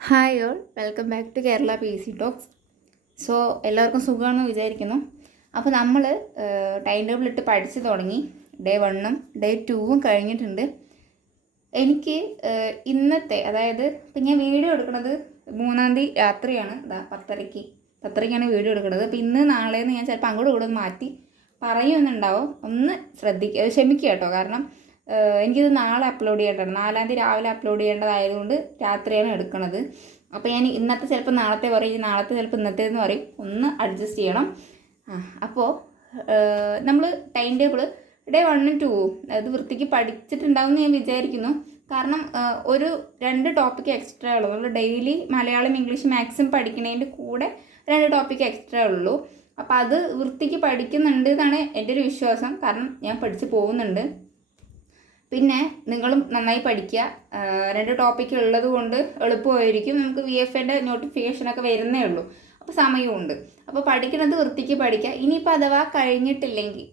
Hi all, welcome back to Kerala P C talks. So എല്ലാവർക്കും സുഖമാണെന്ന് വിചാരിക്കുന്നു. അപ്പോൾ നമ്മൾ ടൈം ടേബിൾ ഇട്ട് പഠിച്ചു തുടങ്ങി. ഡേ 1ഉം ഡേ 2ഉം കഴിഞ്ഞിട്ടുണ്ട്. എനിക്ക് ഇന്നത്തെ, അതായത് ഇപ്പം ഞാൻ വീഡിയോ എടുക്കുന്നത് 3-ാം തീയതി രാത്രിയാണ്. 10:30ക്കാണ് വീഡിയോ എടുക്കുന്നത്. അപ്പോൾ ഇന്ന് നാളെയെന്ന് ഞാൻ ചിലപ്പോൾ അങ്ങോട്ട് കൂടെ മാറ്റി പറയുമെന്നുണ്ടാവും. ഒന്ന് ക്ഷമിക്കുക കേട്ടോ. കാരണം എനിക്കിത് നാളെ അപ്ലോഡ് ചെയ്യേണ്ടതാണ്. 4-ാം തീയതി രാവിലെ അപ്ലോഡ് ചെയ്യേണ്ടതായതുകൊണ്ട് രാത്രിയാണ് എടുക്കുന്നത്. അപ്പോൾ ഞാൻ ഇന്നത്തെ ചിലപ്പോൾ നാളത്തെ പറയും, നാളത്തെ ചിലപ്പോൾ ഇന്നത്തേന്ന് പറയും. ഒന്ന് അഡ്ജസ്റ്റ് ചെയ്യണം. അപ്പോൾ നമ്മൾ ടൈം ടേബിൾ ഡേ 1ഉം 2ഉം അത് വൃത്തിക്ക് പഠിച്ചിട്ടുണ്ടാവും എന്ന് ഞാൻ വിചാരിക്കുന്നു. കാരണം ഒരു 2 ടോപ്പിക്ക് എക്സ്ട്രാ ഉള്ളൂ. നമ്മൾ ഡെയിലി മലയാളം, ഇംഗ്ലീഷ്, മാത്സും പഠിക്കുന്നതിൻ്റെ കൂടെ 2 ടോപ്പിക്ക് എക്സ്ട്രാ ഉള്ളൂ. അപ്പോൾ അത് വൃത്തിക്ക് പഠിക്കുന്നുണ്ട് എന്നാണ് എൻ്റെ ഒരു വിശ്വാസം. കാരണം ഞാൻ പഠിച്ച് പോകുന്നുണ്ട്. പിന്നെ നിങ്ങളും നന്നായി പഠിക്കുക. 2 ടോപ്പിക്ക് ഉള്ളത് കൊണ്ട് എളുപ്പമായിരിക്കും. നമുക്ക് VFAൻ്റെ നോട്ടിഫിക്കേഷനൊക്കെ വരുന്നേ ഉള്ളൂ. അപ്പോൾ സമയമുണ്ട്. അപ്പോൾ പഠിക്കുന്നത് വൃത്തിക്ക് പഠിക്കുക. ഇനിയിപ്പോൾ അഥവാ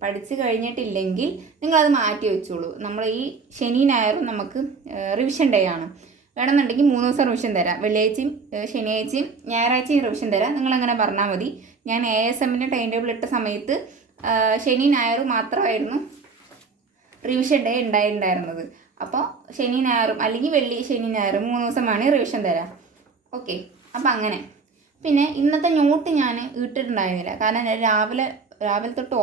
പഠിച്ച് കഴിഞ്ഞിട്ടില്ലെങ്കിൽ നിങ്ങളത് മാറ്റി വെച്ചോളൂ. നമ്മൾ ഈ ശനി ഞായറും നമുക്ക് റിവിഷൻ ഡേ ആണ്. വേണമെന്നുണ്ടെങ്കിൽ 3 ദിവസം റിവിഷൻ തരാം. വെള്ളിയാഴ്ചയും ശനിയാഴ്ചയും ഞായറാഴ്ചയും റിവിഷൻ തരാം. നിങ്ങളങ്ങനെ പറഞ്ഞാൽ മതി. ഞാൻ ASMൻ്റെ ടൈം ടേബിൾ ഇട്ട സമയത്ത് ശനി ഞായറും മാത്രമായിരുന്നു റിവിഷൻ ഡേ ഉണ്ടായിരുന്നത്. അപ്പോൾ ശനി ഞായറും അല്ലെങ്കിൽ വെള്ളി ശനി ഞായറും 3 ദിവസം വേണമെങ്കിൽ റിവിഷൻ തരാം. ഓക്കെ, അപ്പം അങ്ങനെ. പിന്നെ ഇന്നത്തെ നോട്ട് ഞാൻ ഇട്ടിട്ടുണ്ടായിരുന്നില്ല. കാരണം ഞാൻ രാവിലെ തൊട്ട്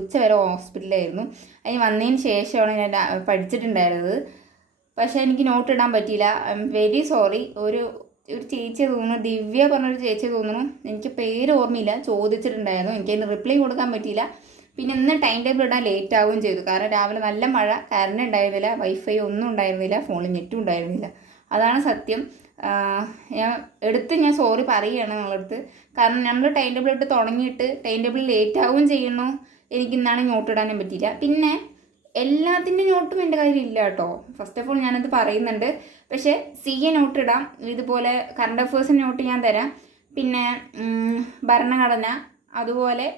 ഉച്ച വരെ ഹോസ്പിറ്റലായിരുന്നു. അതിന് വന്നതിന് ശേഷമാണ് ഞാൻ പഠിച്ചിട്ടുണ്ടായിരുന്നത്. പക്ഷേ എനിക്ക് നോട്ട് ഇടാൻ പറ്റിയില്ല. I am very sorry. ഒരു ചേച്ചി തോന്നുന്നു, ദിവ്യ പറഞ്ഞൊരു ചേച്ചി തോന്നുന്നു, എനിക്ക് പേര് ഓർമ്മയില്ല, ചോദിച്ചിട്ടുണ്ടായിരുന്നു. എനിക്കതിന് റിപ്ലൈ കൊടുക്കാൻ പറ്റിയില്ല. പിന്നെ ഇന്ന് ടൈം ടേബിൾ ഇടാൻ ലേറ്റ് ആവുകയും ചെയ്തു. കാരണം രാവിലെ നല്ല മഴ, കറണ്ട് ഉണ്ടായിരുന്നില്ല, വൈഫൈ ഒന്നും ഉണ്ടായിരുന്നില്ല, ഫോണിൽ നെറ്റും ഉണ്ടായിരുന്നില്ല. അതാണ് സത്യം. ഞാൻ സോറി പറയുകയാണ് നിങ്ങളടുത്ത്. കാരണം നമ്മൾ ടൈം ടേബിൾ ഇട്ട് തുടങ്ങിയിട്ട് ടൈം ടേബിൾ ലേറ്റ് ആവുകയും ചെയ്യുന്നു. എനിക്കിന്നാണ് നോട്ട് ഇടാനും പറ്റിയില്ല. പിന്നെ എല്ലാത്തിൻ്റെ നോട്ടും എൻ്റെ കയ്യിൽ ഇല്ല കേട്ടോ. ഫസ്റ്റ് ഓഫ് ഓൾ ഞാനത് പറയുന്നുണ്ട്. പക്ഷേ CA നോട്ട് ഇടാം. ഇതുപോലെ കറണ്ട് അഫേഴ്സിൻ്റെ നോട്ട് ഞാൻ തരാം. പിന്നെ ഭരണഘടന, അതുപോലെ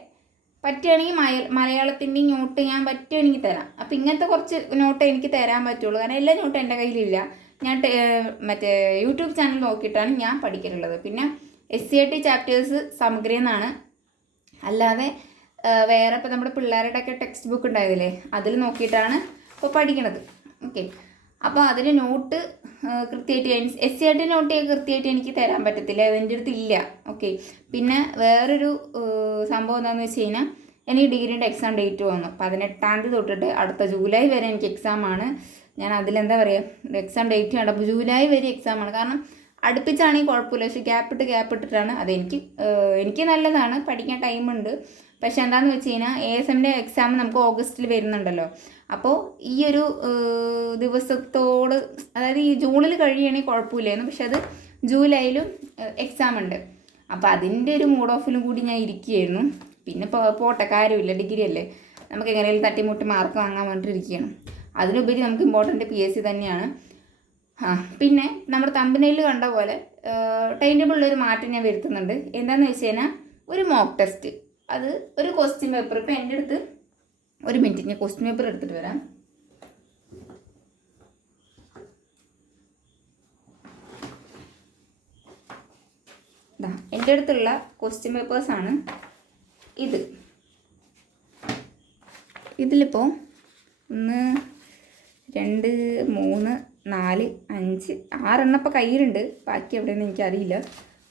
പറ്റുകയാണെങ്കിൽ മലയാളത്തിൻ്റെ നോട്ട് ഞാൻ പറ്റുകയാണെങ്കിൽ തരാം. അപ്പോൾ ഇങ്ങനത്തെ കുറച്ച് നോട്ട് എനിക്ക് തരാൻ പറ്റുള്ളൂ. കാരണം എല്ലാ നോട്ടും എൻ്റെ കയ്യിലില്ല. ഞാൻ മറ്റേ യൂട്യൂബ് ചാനൽ നോക്കിയിട്ടാണ് ഞാൻ പഠിക്കാറുള്ളത്. പിന്നെ SCERT ചാപ്റ്റേഴ്സ് സമഗ്രയെന്നാണ്. അല്ലാതെ വേറെ ഇപ്പോൾ നമ്മുടെ പിള്ളേരുടെ ഒക്കെ ടെക്സ്റ്റ് ബുക്ക് ഉണ്ടായതില്ലേ, അതിൽ നോക്കിയിട്ടാണ് ഇപ്പോൾ പഠിക്കണത്. ഓക്കെ, അപ്പോൾ അതിന് നോട്ട് കൃത്യമായിട്ട് SCERT നോട്ട് കൃത്യമായിട്ട് എനിക്ക് തരാൻ പറ്റത്തില്ല. അതെൻ്റെ അടുത്ത് ഇല്ല. ഓക്കെ, പിന്നെ വേറൊരു സംഭവം എന്താണെന്ന് വെച്ച് കഴിഞ്ഞാൽ, എനിക്ക് ഡിഗ്രീൻ്റെ എക്സാം ഡേറ്റ് വന്നു. 18-ാം തീയതി തൊട്ടിട്ട് അടുത്ത ജൂലൈ വരെ എനിക്ക് എക്സാമാണ്. ഞാൻ അതിലെന്താ പറയുക, എക്സാം ഡേറ്റ് ഉണ്ട്. അപ്പോൾ ജൂലൈ വരെ എക്സാമാണ്. കാരണം അടുപ്പിച്ചാണെങ്കിൽ കുഴപ്പമില്ല. പക്ഷേ ഗ്യാപ്പിട്ടിട്ടാണ്. എനിക്ക് നല്ലതാണ്, പഠിക്കാൻ ടൈമുണ്ട്. പക്ഷെ എന്താണെന്ന് വെച്ച് കഴിഞ്ഞാൽ ASMൻ്റെ എക്സാം നമുക്ക് ഓഗസ്റ്റിൽ വരുന്നുണ്ടല്ലോ. അപ്പോൾ ഈ ഒരു ദിവസത്തോട്, അതായത് ഈ ജൂണിൽ കഴിയുകയാണെങ്കിൽ കുഴപ്പമില്ലായിരുന്നു. പക്ഷെ അത് ജൂലൈയിലും എക്സാം ഉണ്ട്. അപ്പോൾ അതിൻ്റെ ഒരു മൂഡ് ഓഫിലും കൂടി ഞാൻ ഇരിക്കുകയായിരുന്നു. പിന്നെ പോട്ടെ, കാര്യമില്ല, ഡിഗ്രി അല്ലേ, നമുക്ക് എങ്ങനെയും തട്ടിമുട്ടി മാർക്ക് വാങ്ങാൻ വേണ്ടിയിട്ടിരിക്കുകയാണ്. അതിനുപരി നമുക്ക് ഇമ്പോർട്ടൻ്റ് PSC തന്നെയാണ്. പിന്നെ നമ്മുടെ തമ്പനയിൽ കണ്ട പോലെ ടൈം ടേബിളിലൊരു മാറ്റം ഞാൻ വരുത്തുന്നുണ്ട്. എന്താണെന്ന് വെച്ച് കഴിഞ്ഞാൽ ഒരു മോക്ക് ടെസ്റ്റ്, അത് ഒരു ക്വസ്റ്റ്യൻ പേപ്പർ. ഇപ്പോൾ എൻ്റെ അടുത്ത് ഒരു മിനിറ്റ്, ഞാൻ ക്വസ്റ്റ്യൻ പേപ്പർ എടുത്തിട്ട് വരാം. എൻ്റെ അടുത്തുള്ള ക്വസ്റ്റ്യൻ പേപ്പേഴ്സാണ് ഇതിലിപ്പോൾ 1 2 3 4 5 6 എണ്ണം ഇപ്പോൾ കയ്യിലുണ്ട്. ബാക്കി എവിടെയെന്ന് എനിക്കറിയില്ല.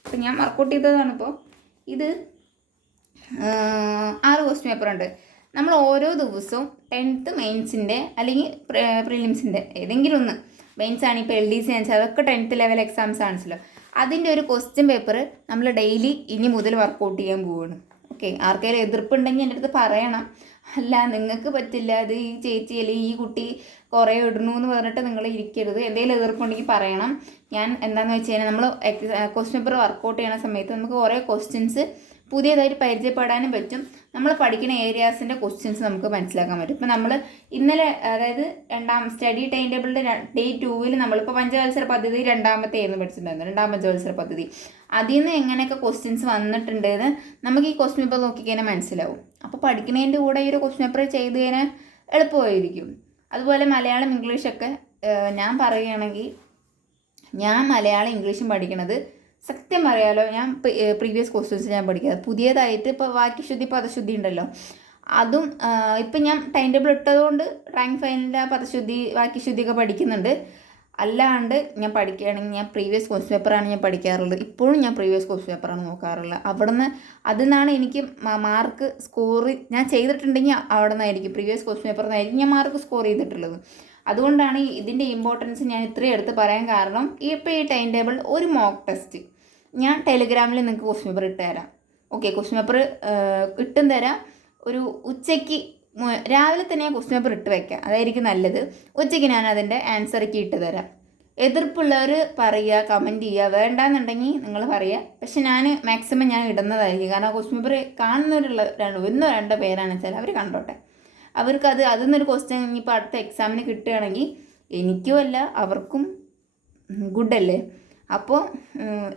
അപ്പോൾ ഞാൻ വർക്കൗട്ട് ചെയ്തതാണിപ്പോൾ. ഇത് 6 ക്വസ്റ്റ്യൻ പേപ്പറുണ്ട്. നമ്മൾ ഓരോ ദിവസവും 10th മെയിൻസിൻ്റെ അല്ലെങ്കിൽ പ്രിലിംസിൻ്റെ ഏതെങ്കിലും ഒന്ന്, മെയിൻസ് ആണ് ഇപ്പോൾ LDC ആണെന്ന്, അതൊക്കെ 10th ലെവൽ എക്സാംസ് ആണെന്നല്ലോ. അതിൻ്റെ ഒരു ക്വസ്റ്റ്യൻ പേപ്പർ നമ്മൾ ഡെയിലി ഇനി മുതൽ വർക്കൗട്ട് ചെയ്യാൻ പോവുകയാണ്. ഓക്കെ, ആർക്കെങ്കിലും എതിർപ്പുണ്ടെങ്കിൽ എൻ്റെ അടുത്ത് പറയണം. അല്ല, നിങ്ങൾക്ക് പറ്റില്ല, അത് ഈ ചേച്ചി അല്ലെങ്കിൽ ഈ കുട്ടി കുറേ ഇടണു എന്ന് പറഞ്ഞിട്ട് നിങ്ങൾ ഇരിക്കരുത്. എന്തെങ്കിലും എതിർപ്പുണ്ടെങ്കിൽ പറയണം. ഞാൻ എന്താണെന്ന് വെച്ച് കഴിഞ്ഞാൽ, നമ്മൾ ക്വസ്റ്റ്യൻ പേപ്പർ വർക്കൗട്ട് ചെയ്യുന്ന സമയത്ത് നമുക്ക് കുറേ ക്വസ്റ്റ്യൻസ് പുതിയതായിട്ട് പരിചയപ്പെടാനും പറ്റും. നമ്മൾ പഠിക്കുന്ന ഏരിയാസിൻ്റെ ക്വസ്റ്റ്യൻസ് നമുക്ക് മനസ്സിലാക്കാൻ പറ്റും. ഇപ്പോൾ നമ്മൾ ഇന്നലെ, അതായത് സ്റ്റഡി ടൈം ടേബിളിൻ്റെ ഡേ 2-ൽ നമ്മളിപ്പോൾ പഞ്ചവത്സര പദ്ധതി 2ാമത്തെയായിരുന്നു പഠിച്ചിട്ടുണ്ടായിരുന്നു, 2ാം പഞ്ചവത്സര പദ്ധതി. അതിൽ നിന്ന് എങ്ങനെയൊക്കെ ക്വസ്റ്റ്യൻസ് വന്നിട്ടുണ്ടെന്ന് നമുക്ക് ഈ ക്വസ്റ്റ്യൻ പേപ്പർ നോക്കിക്കഴിഞ്ഞാൽ മനസ്സിലാവും. അപ്പോൾ പഠിക്കുന്നതിൻ്റെ കൂടെ ഈ ഒരു ക്വസ്റ്റ്യൻ പേപ്പർ ചെയ്ത് കഴിഞ്ഞാൽ എളുപ്പമായിരിക്കും. അതുപോലെ മലയാളം, ഇംഗ്ലീഷൊക്കെ ഞാൻ പറയുകയാണെങ്കിൽ ഞാൻ മലയാളം ഇംഗ്ലീഷും പഠിക്കണത് സത്യം പറയാലോ, ഞാൻ പ്രീവിയസ് ക്വസ്റ്റ്യൻസ് ഞാൻ പഠിക്കുക. പുതിയതായിട്ട് ഇപ്പോൾ വാക്യശുദ്ധി പദശുദ്ധി ഉണ്ടല്ലോ, അതും ഇപ്പം ഞാൻ ടൈം ടേബിൾ ഇട്ടതുകൊണ്ട് റാങ്ക് ഫൈനലിൻ്റെ പദശുദ്ധി വാക്യശുദ്ധിയൊക്കെ പഠിക്കുന്നുണ്ട്. അല്ലാണ്ട് ഞാൻ പഠിക്കുകയാണെങ്കിൽ ഞാൻ പ്രീവിയസ് ക്വസ്റ്റ്യൻ പേപ്പറാണ് ഞാൻ പഠിക്കാറുള്ളത്. ഇപ്പോഴും ഞാൻ പ്രീവിയസ് ക്വസ്റ്റ്യൻ പേപ്പറാണ് നോക്കാറുള്ളത്. അവിടുന്ന് അതിൽ നിന്നാണ് എനിക്ക് മാർക്ക് സ്കോർ ഞാൻ ചെയ്തിട്ടുണ്ടെങ്കിൽ അവിടെ നിന്നായിരിക്കും, പ്രീവിയസ് ക്വസ്റ്റ്യൻ പേപ്പറിൽ നിന്നായിരിക്കും ഞാൻ മാർക്ക് സ്കോർ ചെയ്തിട്ടുള്ളത്. അതുകൊണ്ടാണ് ഇതിൻ്റെ ഇമ്പോർട്ടൻസ് ഞാൻ ഇത്രയും എടുത്ത് പറയാൻ കാരണം. ഇപ്പോൾ ഈ ടൈം ടേബിൾ ഒരു മോക്ക് ടെസ്റ്റ് ഞാൻ ടെലിഗ്രാമിൽ നിങ്ങൾക്ക് ക്വസ്റ്റ്യൻ പേപ്പർ ഇട്ട് തരാം. ഓക്കെ, ക്വസ്റ്റ്യൻ പേപ്പർ ഇട്ടും തരാം. ഒരു ഉച്ചയ്ക്ക് രാവിലെ തന്നെ ഞാൻ ക്വസ്റ്റ്യൻ പേപ്പർ ഇട്ട് വയ്ക്കാം, അതായിരിക്കും നല്ലത്. ഉച്ചയ്ക്ക് ഞാൻ അതിൻ്റെ ആൻസറൊക്കെ ഇട്ട് തരാം. എതിർപ്പുള്ളവർ പറയുക, കമൻറ്റ് ചെയ്യുക, വേണ്ടാന്നുണ്ടെങ്കിൽ നിങ്ങൾ പറയുക. പക്ഷെ ഞാൻ മാക്സിമം ഞാൻ ഇടുന്നതായിരിക്കും. കാരണം ക്വസ്റ്റ്യൻ പേപ്പർ കാണുന്നവരുള്ള ഒന്നോ രണ്ടോ പേരാണെന്ന് വെച്ചാൽ അവർ കണ്ടോട്ടെ. അവർക്കത് അതിൽ നിന്നൊരു ക്വസ്റ്റ്യൻ ഇനിയിപ്പോൾ അടുത്ത എക്സാമിന് കിട്ടുകയാണെങ്കിൽ എനിക്കും അല്ല അവർക്കും ഗുഡല്ലേ. അപ്പോൾ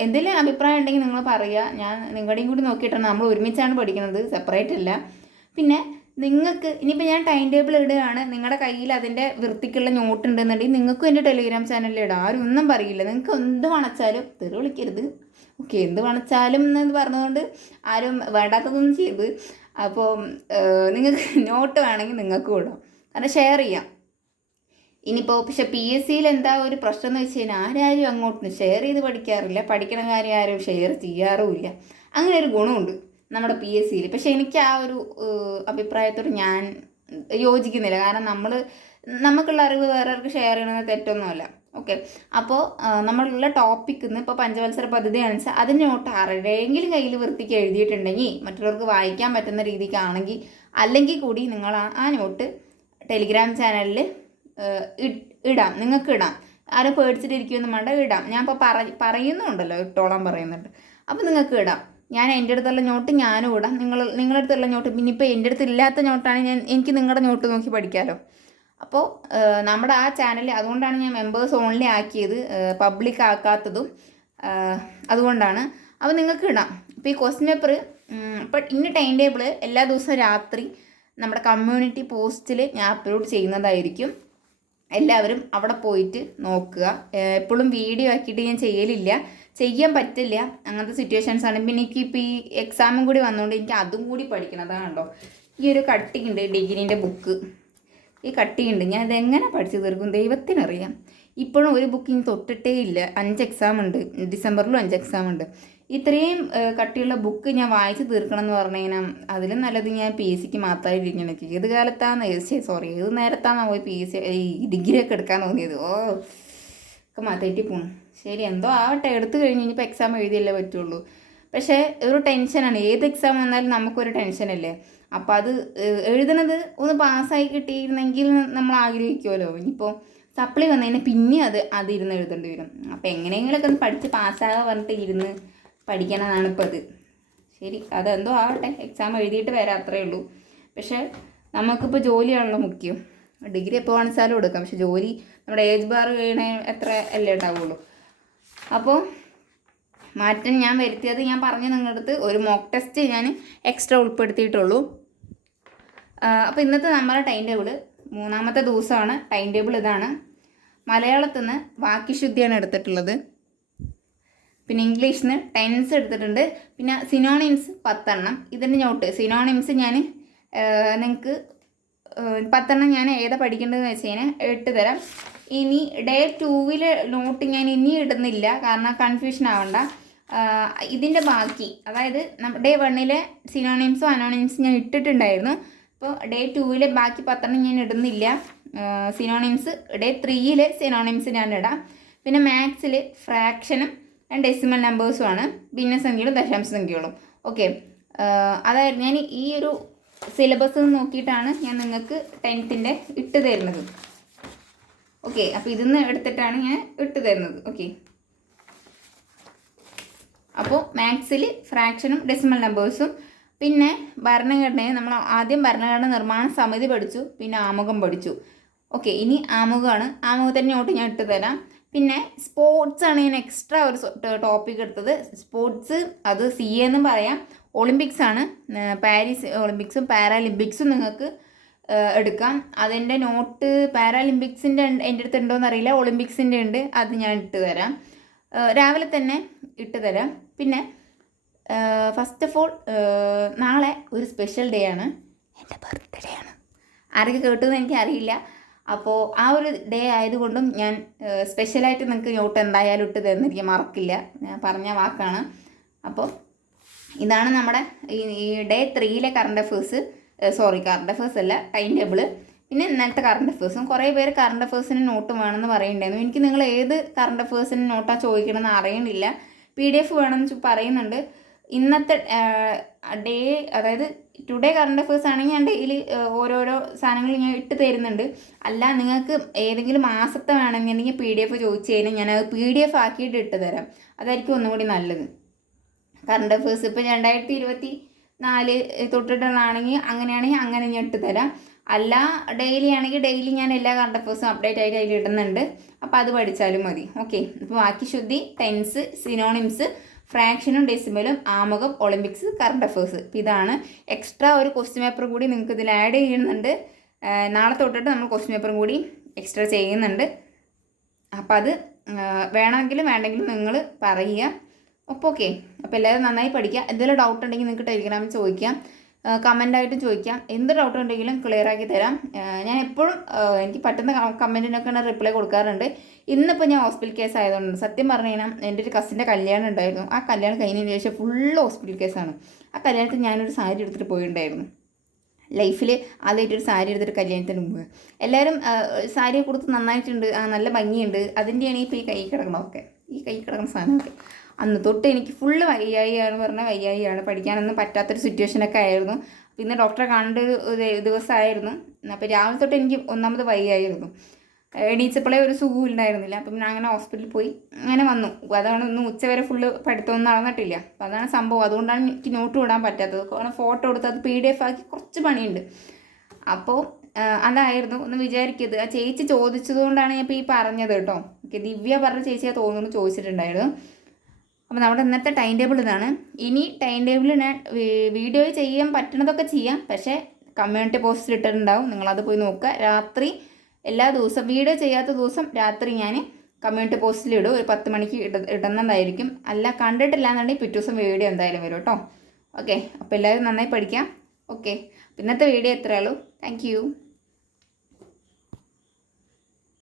എന്തെങ്കിലും അഭിപ്രായം ഉണ്ടെങ്കിൽ നിങ്ങൾ പറയുക. ഞാൻ നിങ്ങളുടെയും കൂടി നോക്കിയിട്ടാണ്, നമ്മൾ ഒരുമിച്ചാണ് പഠിക്കുന്നത്, സെപ്പറേറ്റ് അല്ല. പിന്നെ നിങ്ങൾക്ക് ഇനിയിപ്പോൾ ഞാൻ ടൈം ടേബിൾ ഇടുകയാണ്, നിങ്ങളുടെ കയ്യിൽ അതിൻ്റെ വൃത്തിക്കുള്ള നോട്ട് ഉണ്ടെന്നുണ്ടെങ്കിൽ നിങ്ങൾക്കും എൻ്റെ ടെലിഗ്രാം ചാനലിൽ ഇടാം. ആരും ഒന്നും പറയില്ല. നിങ്ങൾക്ക് എന്ത് വണച്ചാലും തെറി വിളിക്കരുത്. ഓക്കെ, എന്ത് വണച്ചാലും എന്ന് പറഞ്ഞതുകൊണ്ട് ആരും വേണ്ടാത്തതൊന്നും ചെയ്ത്. അപ്പോൾ നിങ്ങൾക്ക് നോട്ട് വേണമെങ്കിൽ നിങ്ങൾക്കും ഇടാം, കാരണം ഷെയർ ചെയ്യാം. ഇനിയിപ്പോൾ പക്ഷെ PSCയിൽ എന്താ ഒരു പ്രശ്നം എന്ന് വെച്ച് കഴിഞ്ഞാൽ ആരും അങ്ങോട്ട് ഷെയർ ചെയ്ത് പഠിക്കാറില്ല. പഠിക്കണ കാര്യം ആരും ഷെയർ ചെയ്യാറുമില്ല. അങ്ങനെ ഒരു ഗുണമുണ്ട് നമ്മുടെ PSCയിൽ. പക്ഷെ എനിക്ക് ആ ഒരു അഭിപ്രായത്തോട് ഞാൻ യോജിക്കുന്നില്ല. കാരണം നമുക്കുള്ള അറിവ് വേറെവർക്ക് ഷെയർ ചെയ്യണമെന്ന് തെറ്റൊന്നുമല്ല. ഓക്കെ, അപ്പോൾ നമ്മളുള്ള ടോപ്പിക്കിൽ നിന്ന് ഇപ്പോൾ പഞ്ചവത്സര പദ്ധതിയാണെന്ന് വെച്ചാൽ അതിൻ്റെ നോട്ട് ആരുടെയെങ്കിലും കയ്യിൽ വൃത്തിക്ക് എഴുതിയിട്ടുണ്ടെങ്കിൽ മറ്റുള്ളവർക്ക് വായിക്കാൻ പറ്റുന്ന രീതിക്കാണെങ്കിൽ, അല്ലെങ്കിൽ കൂടി നിങ്ങൾ ആ നോട്ട് ടെലിഗ്രാം ചാനലിൽ ഇടാം. നിങ്ങൾക്ക് ഇടാം, ആരും പേടിച്ചിട്ടിരിക്കുമെന്ന് വേണ്ട, ഇടാം. ഞാൻ ഇപ്പോൾ പറയുന്നുണ്ടല്ലോ, ഇട്ടോളാൻ പറയുന്നുണ്ട്. അപ്പോൾ നിങ്ങൾക്ക് ഇടാം. ഞാൻ എൻ്റെ അടുത്തുള്ള നോട്ട് ഞാനും ഇടാം, നിങ്ങളുടെ അടുത്തുള്ള നോട്ട്. പിന്നെ ഇപ്പോൾ എൻ്റെ അടുത്ത് ഇല്ലാത്ത നോട്ടാണ് എനിക്ക് നിങ്ങളുടെ നോട്ട് നോക്കി പഠിക്കാമല്ലോ. അപ്പോൾ നമ്മുടെ ആ ചാനൽ, അതുകൊണ്ടാണ് ഞാൻ മെമ്പേഴ്സ് ഓൺലി ആക്കിയത്, പബ്ലിക് ആക്കാത്തതും അതുകൊണ്ടാണ്. അപ്പോൾ നിങ്ങൾക്ക് ഇടാം. ഇപ്പോൾ ഈ ക്വസ്റ്റ്യൻ പേപ്പർ ഇപ്പോൾ ഇന്ന ടൈം ടേബിൾ എല്ലാ ദിവസവും രാത്രി നമ്മുടെ കമ്മ്യൂണിറ്റി പോസ്റ്റിൽ ഞാൻ അപ്ലോഡ് ചെയ്യുന്നതായിരിക്കും. എല്ലാവരും അവിടെ പോയിട്ട് നോക്കുക. എപ്പോഴും വീഡിയോ ആക്കിയിട്ട് ഞാൻ ചെയ്യലില്ല, ചെയ്യാൻ പറ്റില്ല, അങ്ങനത്തെ സിറ്റുവേഷൻസാണ്. പിന്നെ എനിക്കിപ്പോൾ ഈ എക്സാമും കൂടി വന്നുകൊണ്ട് എനിക്ക് അതും കൂടി പഠിക്കണതാണല്ലോ. ഈ ഒരു കട്ടിയുണ്ട് ഡിഗ്രീൻ്റെ ബുക്ക്, ഈ കട്ടിയുണ്ട്. ഞാൻ ഇതെങ്ങനെ പഠിച്ചു തീർക്കും ദൈവത്തിനറിയാം. ഇപ്പോഴും ഒരു ബുക്ക് ഇനി തൊട്ടിട്ടേ ഇല്ല. 5 എക്സാം ഉണ്ട്, ഡിസംബറിലും 5 എക്സാം ഉണ്ട്. ഇത്രയും കട്ടിയുള്ള ബുക്ക് ഞാൻ വായിച്ച് തീർക്കണം എന്ന് പറഞ്ഞു കഴിഞ്ഞാൽ അതിലും നല്ലത് ഞാൻ PSCക്ക് മാത്രമായി ഇരിക്കണം. ഏത് കാലത്താണ് ഏത് നേരത്താണ് പോയി PSC ഡിഗ്രി ഒക്കെ എടുക്കാൻ തോന്നിയത്. ഒക്കെ മാറ്റി പോണു. ശരി, എന്തോ ആവട്ടെ, എടുത്തു കഴിഞ്ഞ് ഇനിയിപ്പോൾ എക്സാം എഴുതിയല്ലേ പറ്റുള്ളൂ. പക്ഷേ ഒരു ടെൻഷനാണ്, ഏത് എക്സാം വന്നാലും നമുക്കൊരു ടെൻഷനല്ലേ. അപ്പോൾ അത് എഴുതുന്നത് ഒന്ന് പാസ്സായി കിട്ടിയിരുന്നെങ്കിൽ നമ്മൾ ആഗ്രഹിക്കുമല്ലോ. ഇനിയിപ്പോൾ സപ്ലി വന്നു കഴിഞ്ഞാൽ പിന്നെ അതിരുന്ന് എഴുതേണ്ടി വരും. അപ്പോൾ എങ്ങനെയെങ്കിലുമൊക്കെ ഒന്ന് പഠിച്ച് പാസ്സാകാൻ പറഞ്ഞിട്ട് ഇരുന്ന് പഠിക്കണമെന്നാണ് ഇപ്പോൾ അത്. ശരി, അതെന്തോ ആവട്ടെ, എക്സാം എഴുതിയിട്ട് വരാം, അത്രയേ ഉള്ളൂ. പക്ഷേ നമുക്കിപ്പോൾ ജോലിയാണല്ലോ മുഖ്യം. ഡിഗ്രി എപ്പോൾ കാണിച്ചാലും എടുക്കാം, പക്ഷെ ജോലി നമ്മുടെ ഏജ് ബാർ കഴിയണേ എത്ര അല്ലേ ഉണ്ടാവുള്ളൂ. അപ്പോൾ മാറ്റം ഞാൻ വരുത്തിയത്, ഞാൻ പറഞ്ഞു നിങ്ങളുടെ അടുത്ത് ഒരു മോക്ക് ടെസ്റ്റ് ഞാൻ എക്സ്ട്രാ ഉൾപ്പെടുത്തിയിട്ടുള്ളൂ. അപ്പോൾ ഇന്നത്തെ നമ്മുടെ ടൈം ടേബിൾ 3ാമത്തെ ദിവസമാണ്. ടൈം ടേബിൾ ഇതാണ്. മലയാളത്തിൽ നിന്ന് വാക്യശുദ്ധിയാണ് എടുത്തിട്ടുള്ളത്. പിന്നെ ഇംഗ്ലീഷിൽ നിന്ന് ടെൻസ് എടുത്തിട്ടുണ്ട്. പിന്നെ സിനോണിംസ് 10 എണ്ണം. ഇതിൻ്റെ നോട്ട് സിനോണിംസ് ഞാൻ നിങ്ങൾക്ക് 10 എണ്ണം ഞാൻ ഏതാ പഠിക്കേണ്ടതെന്ന് വെച്ച് കഴിഞ്ഞാൽ ഇട്ട് തരാം. ഇനി ഡേ 2 നോട്ട് ഞാൻ ഇനി ഇടുന്നില്ല, കാരണം കൺഫ്യൂഷൻ ആവണ്ട. ഇതിൻ്റെ ബാക്കി, അതായത് ഡേ 1 സിനോണിംസും അനോണിംസും ഞാൻ ഇട്ടിട്ടുണ്ടായിരുന്നു. അപ്പോൾ ഡേ 2 ബാക്കി 10 എണ്ണം ഞാൻ ഇടുന്നില്ല. സിനോണിംസ് ഡേ 3 സിനോണിംസ് ഞാൻ ഇടാം. പിന്നെ മാത്സിൽ ഫ്രാക്ഷനും ഡെസിമൽ നമ്പേഴ്സുമാണ്, ഭിന്നസംഖ്യകളും ദശാംശസംഖ്യകളും. ഓക്കെ, അതായത് ഞാൻ ഈ ഒരു സിലബസ് നോക്കിയിട്ടാണ് ഞാൻ നിങ്ങൾക്ക് 10th ഇട്ട് തരുന്നത്. ഓക്കെ, അപ്പോൾ ഇതിന്ന് എടുത്തിട്ടാണ് ഞാൻ ഇട്ട് തരുന്നത്. ഓക്കെ, അപ്പോൾ മാത്സിൽ ഫ്രാക്ഷനും ഡെസിമൽ നമ്പേഴ്സും. പിന്നെ ഭരണഘടനയെ നമ്മൾ ആദ്യം ഭരണഘടന നിർമ്മാണ സമിതി പഠിച്ചു, പിന്നെ ആമുഖം പഠിച്ചു. ഓക്കെ, ഇനി ആമുഖമാണ്. ആമുഖത്തിൻ്റെ നോട്ട് ഞാൻ ഇട്ട് തരാം. പിന്നെ സ്പോർട്സാണ് ഞാൻ എക്സ്ട്രാ ഒരു ടോപ്പിക് എടുത്തത്. സ്പോർട്സ് അത് CA എന്നും പറയാം. ഒളിമ്പിക്സാണ്, പാരീസ് ഒളിമ്പിക്സും പാരാലിമ്പിക്സും നിങ്ങൾക്ക് എടുക്കാം. അതിൻ്റെ നോട്ട് പാരാലിമ്പിക്സിൻ്റെ എൻ്റെ അടുത്ത് ഉണ്ടോയെന്ന് അറിയില്ല, ഒളിമ്പിക്സിൻ്റെ ഉണ്ട്, അത് ഞാൻ ഇട്ട് തരാം. രാവിലെ തന്നെ ഇട്ട് തരാം. പിന്നെ ഫസ്റ്റ് ഓഫ് ഓൾ നാളെ ഒരു സ്പെഷ്യൽ ഡേ ആണ്, എൻ്റെ ബർത്ത്ഡേ ആണ്. ആരൊക്കെ കേട്ടുമെന്ന് എനിക്കറിയില്ല. അപ്പോൾ ആ ഒരു ഡേ ആയതുകൊണ്ടും ഞാൻ സ്പെഷ്യലായിട്ട് നിങ്ങൾക്ക് നോട്ട് എന്തായാലും ഇട്ട് തരുന്നിരിക്കും, മറക്കില്ല, ഞാൻ പറഞ്ഞ വാക്കാണ്. അപ്പോൾ ഇതാണ് നമ്മുടെ ഈ ഡേ 3ലെ കറണ്ട് അഫേഴ്സ്. കറണ്ട് അഫേഴ്സ് അല്ല, ടൈം ടേബിൾ. പിന്നെ ഇന്നലത്തെ കറണ്ട് അഫേഴ്സും. കുറേ പേര് കറണ്ട് അഫേഴ്സിന് നോട്ട് വേണമെന്ന് പറയുന്നുണ്ടായിരുന്നു. എനിക്ക് നിങ്ങൾ ഏത് കറണ്ട് അഫേഴ്സിന് നോട്ടാണ് ചോദിക്കണമെന്ന് അറിയണില്ല. PDF വേണമെന്ന് പറയുന്നുണ്ട്. ഇന്നത്തെ ഡേ, അതായത് ടുഡേ കറണ്ട് അഫേഴ്സ് ആണെങ്കിൽ ഞാൻ ഡെയിലി ഓരോരോ സാധനങ്ങൾ ഞാൻ ഇട്ട് തരുന്നുണ്ട്. അല്ല നിങ്ങൾക്ക് ഏതെങ്കിലും മാസത്തെ വേണമെന്നുണ്ടെങ്കിൽ PDF ചോദിച്ചു കഴിഞ്ഞാൽ ഞാനത് PDF ആക്കിയിട്ട് ഇട്ട് തരാം. അതായിരിക്കും ഒന്നും കൂടി നല്ലത്. കറണ്ട് അഫേഴ്സ് ഇപ്പോൾ 2024 തൊട്ടിട്ടുള്ളതാണെങ്കിൽ അങ്ങനെയാണെങ്കിൽ അങ്ങനെ ഞാൻ ഇട്ട് തരാം. അല്ല ഡെയിലി ആണെങ്കിൽ ഡെയിലി ഞാൻ എല്ലാ കറണ്ട് അഫേഴ്സും അപ്ഡേറ്റ് ആയിട്ട് അതിൽ ഇടുന്നുണ്ട്. അപ്പോൾ അത് പഠിച്ചാലും മതി. ഓക്കെ, ഇപ്പോൾ ബാക്കി ശുദ്ധി, ടെൻസ്, സിനോണിംസ്, ഫ്രാക്ഷനും ഡെസിമലും, ആമുഖം, ഒളിമ്പിക്സ്, കറണ്ട് അഫേഴ്സ്. ഇപ്പോൾ ഇതാണ്. എക്സ്ട്രാ ഒരു ക്വസ്റ്റ്യൻ പേപ്പർ കൂടി നിങ്ങൾക്ക് ഇതിൽ ആഡ് ചെയ്യുന്നുണ്ട്. നാളെ തൊട്ടിട്ട് നമ്മൾ ക്വസ്റ്റ്യൻ പേപ്പറും കൂടി എക്സ്ട്രാ ചെയ്യുന്നുണ്ട്. അപ്പോൾ അത് വേണമെങ്കിലും വേണ്ടെങ്കിലും നിങ്ങൾ പറയുക. അപ്പോൾ ഓക്കെ, അപ്പോൾ എല്ലാവരും നന്നായി പഠിക്കുക. എന്തെങ്കിലും ഡൗട്ട് ഉണ്ടെങ്കിൽ നിങ്ങൾക്ക് ടെലിഗ്രാമിൽ ചോദിക്കാം, കമൻ്റായിട്ടും ചോദിക്കാം. എന്ത് ഡൗട്ട് ഉണ്ടെങ്കിലും ക്ലിയർ ആക്കി തരാം. ഞാൻ എപ്പോഴും എനിക്ക് പറ്റുന്ന കമൻറ്റിനൊക്കെ റിപ്ലൈ കൊടുക്കാറുണ്ട്. ഇന്നിപ്പോൾ ഞാൻ ഹോസ്പിറ്റൽ കേസ് ആയതുകൊണ്ട്, സത്യം പറഞ്ഞു കഴിഞ്ഞാൽ എൻ്റെ ഒരു കസിൻ്റെ കല്യാണം ഉണ്ടായിരുന്നു. ആ കല്യാണം കഴിഞ്ഞതിന് ശേഷം ഫുള്ള് ഹോസ്പിറ്റൽ കേസാണ്. ആ കല്യാണത്തിൽ ഞാനൊരു സാരി എടുത്തിട്ട് പോയിട്ടുണ്ടായിരുന്നു. ലൈഫിൽ ആദ്യമായിട്ടൊരു സാരി എടുത്തിട്ട് കല്യാണത്തിന് മുമ്പ് എല്ലാവരും സാരി കൊടുത്ത് നന്നായിട്ടുണ്ട്, നല്ല ഭംഗിയുണ്ട്, അതിൻ്റെയാണ് ഇപ്പോൾ ഈ കൈ കിടക്കണമൊക്കെ, ഈ കൈ കിടക്കുന്ന സാധനമൊക്കെ. അന്ന് തൊട്ട് എനിക്ക് ഫുള്ള് വയ്യായിയാണ്, പറഞ്ഞാൽ വയ്യായിയാണ്, പഠിക്കാനൊന്നും പറ്റാത്തൊരു സിറ്റുവേഷനൊക്കെ ആയിരുന്നു. പിന്നെ ഡോക്ടറെ കാണേണ്ട ഒരു ദിവസമായിരുന്നു. അപ്പോൾ രാവിലെ തൊട്ട് എനിക്ക് ഒന്നാമത് വയ്യായിരുന്നു, എണീച്ചപ്പോഴേ ഒരു സുഖം ഉണ്ടായിരുന്നില്ല. അപ്പം ഞാൻ അങ്ങനെ ഹോസ്പിറ്റലിൽ പോയി അങ്ങനെ വന്നു. അതാണ് ഇന്ന് ഉച്ചവരെ ഫുള്ള് പഠിത്തമൊന്നും നടന്നിട്ടില്ല. അപ്പോൾ അതാണ് സംഭവം. അതുകൊണ്ടാണ് എനിക്ക് നോട്ട് വിടാൻ പറ്റാത്തത്. കാരണം ഫോട്ടോ എടുത്ത് അത് PDF ആക്കി കുറച്ച് പണിയുണ്ട്. അപ്പോൾ അതായിരുന്നു. ഒന്ന് വിചാരിക്കരുത്. ആ ചേച്ചി ചോദിച്ചതുകൊണ്ടാണ് ഞാൻ ഇപ്പോൾ ഈ പറഞ്ഞത് കേട്ടോ. ഓക്കെ, ദിവ്യ പറഞ്ഞ ചേച്ചിയാണ് തോന്നുന്നു ചോദിച്ചിട്ടുണ്ടായിരുന്നു. അപ്പോൾ നമ്മുടെ ഇന്നത്തെ ടൈം ടേബിൾ ഇതാണ്. ഇനി ടൈം ടേബിൾ ഞാൻ വീഡിയോ ചെയ്യാൻ പറ്റണതൊക്കെ ചെയ്യാം, പക്ഷേ കമ്മ്യൂണിറ്റി പോസ്റ്റിൽ ഇട്ടിട്ടുണ്ടാവും, നിങ്ങളത് പോയി നോക്കുക. രാത്രി എല്ലാ ദിവസവും വീഡിയോ ചെയ്യാത്ത ദിവസം രാത്രി ഞാൻ കമ്മ്യൂണിറ്റി പോസ്റ്റിൽ ഇടും. ഒരു 10 മണിക്ക് ഇടുന്നതായിരിക്കും. അല്ല കണ്ടിട്ടില്ല എന്നുണ്ടെങ്കിൽ പിറ്റേ ദിവസം വീഡിയോ എന്തായാലും വരും കേട്ടോ. ഓക്കെ, അപ്പോൾ എല്ലാവരും നന്നായി പഠിക്കാം. ഓക്കെ, ഇന്നത്തെ വീഡിയോ എത്രയേ ഉള്ളൂ. Thank you.